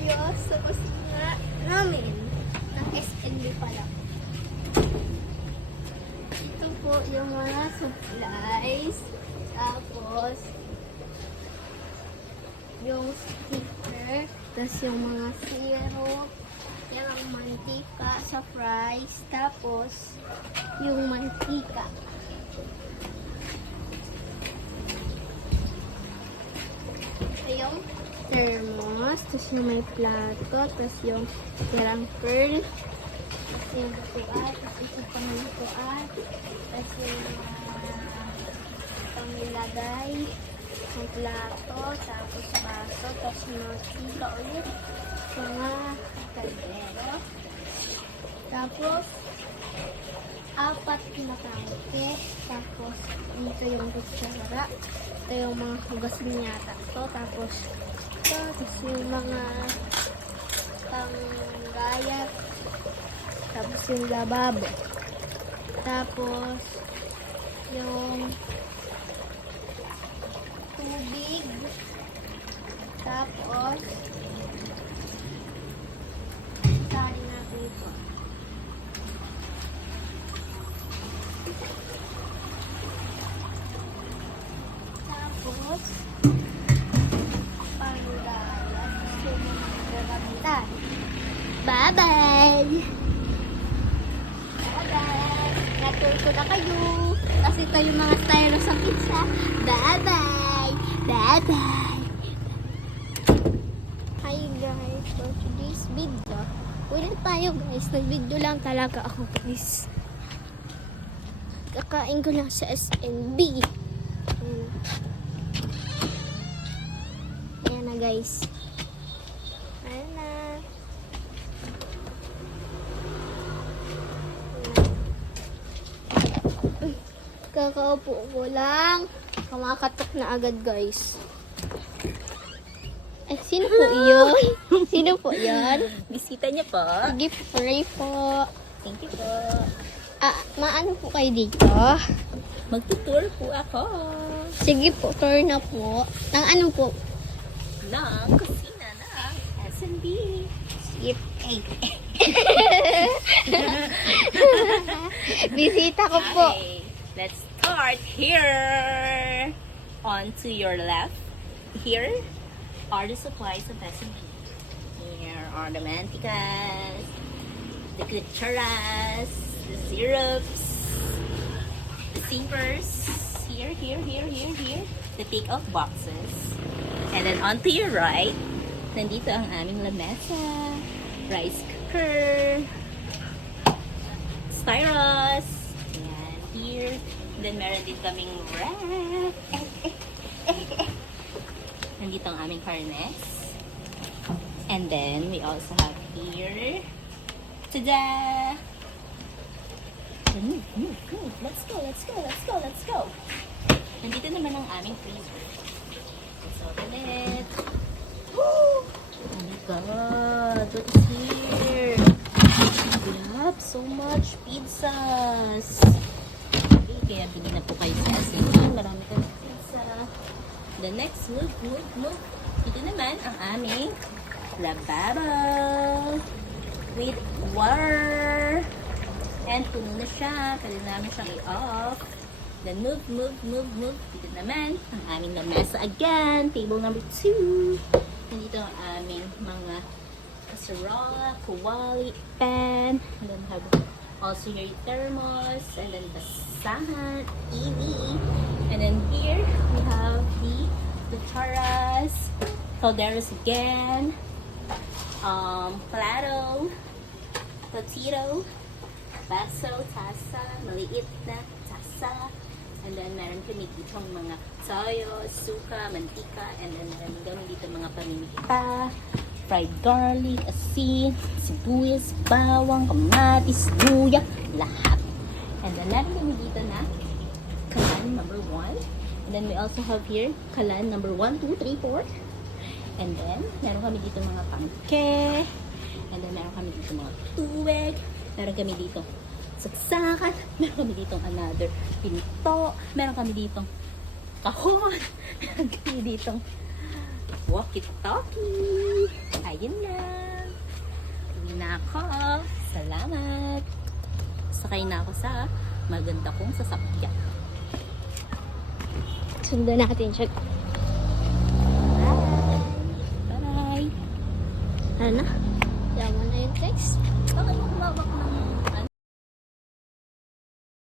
tayo sa kusina namin ng SNB pala. Ito po yung mga supplies. Tapos, yung sticker. Tapos yung mga syrup. Yan ang mantika sa fries. Tapos, yung mantika. Ito yung thermos. Tapos yung may plato. Tapos yung tirang pearl. Tapos yung lutuan. Tapos yung panglutuan. Tapos yung pangilagay ng plato. Tapos baso. Tapos mantika ulit. Mga kaldero. Tapos, 4 na tangke. Tapos, dito yung kutsara. Ito yung mga hugasin yata. Ito, tapos, ito. Tapos yung mga panggayat. Tapos yung lababo. Tapos, yung tubig. Tapos, sari natin ito. Tapos, panggalas yung mga gagamitan. Bye-bye! Bye-bye! Natur ko na kayo. Kasi ito yung mga style sa pizza. Bye-bye! Bye-bye! Hi guys! For today's video, ulit tayo guys. Nag-video lang talaga ako guys. Kakain ko lang sa SNB. Ayan na guys. Ayan na. Kakaupo ko lang. Kumakatok na agad guys. Ay, sino po yun? Sino po yun? Bisita niya po. Sige, pray po. Thank you po. Maano po kayo dito? Magtutour po ako. Sige po, tour na po. Ng ano po? Ng kusina ng SNB. Sige. Bisita ko po. Okay, let's start here. On to your left. Here are the supplies of SNB. Here are the manticas, the kucharas, the syrups, the sinkers. Here. The take-out boxes. And then on to your right, nandito ang aming lamesa, rice cooker, styros, and here. Then meron din kaming ref. Nandito ang aming karnes. And then we also have here, tada! Move. Let's go. Nandito naman ang aming freezer. Let's open it. Woo! Oh my God! What is here? We have so much pizzas. Okay, kaya bili na po kayo sa SNB. Marami kami pizza. The next, move. Dito naman ang aming lababo with water. And puno na siya. Pwede namin siyang i-off. Then move. Dito naman ang aming lamesa again. Table number 2. Nandito ang aming mga casserole, kawali, pan. And then have also here thermos. And then basahan, TV. And then here we have the kucharas, calderos again, plato, platito, baso, tasa, maliit na tasa. And then meron kami ditong mga toyo, suka, mantika, and then meron kami dito mga paminta, fried garlic, asin, sibuyas, bawang, kamatis, luya, lahat. And then meron kami dito na kalan number 1. And then we also have here kalan number 1, 2, 3, 4. And then meron kami dito mga pangke. And then meron kami dito mga tubig. Meron kami dito saksakan. Meron kami ditong another pinto. Meron kami ditong kahon. Meron kami ditong walkie-talkie. Ayun lang. Uwi na ako. Salamat. Sakay na ako sa maganda kong sasakyan. Sundan natin siya. Bye. Bye. Ano na?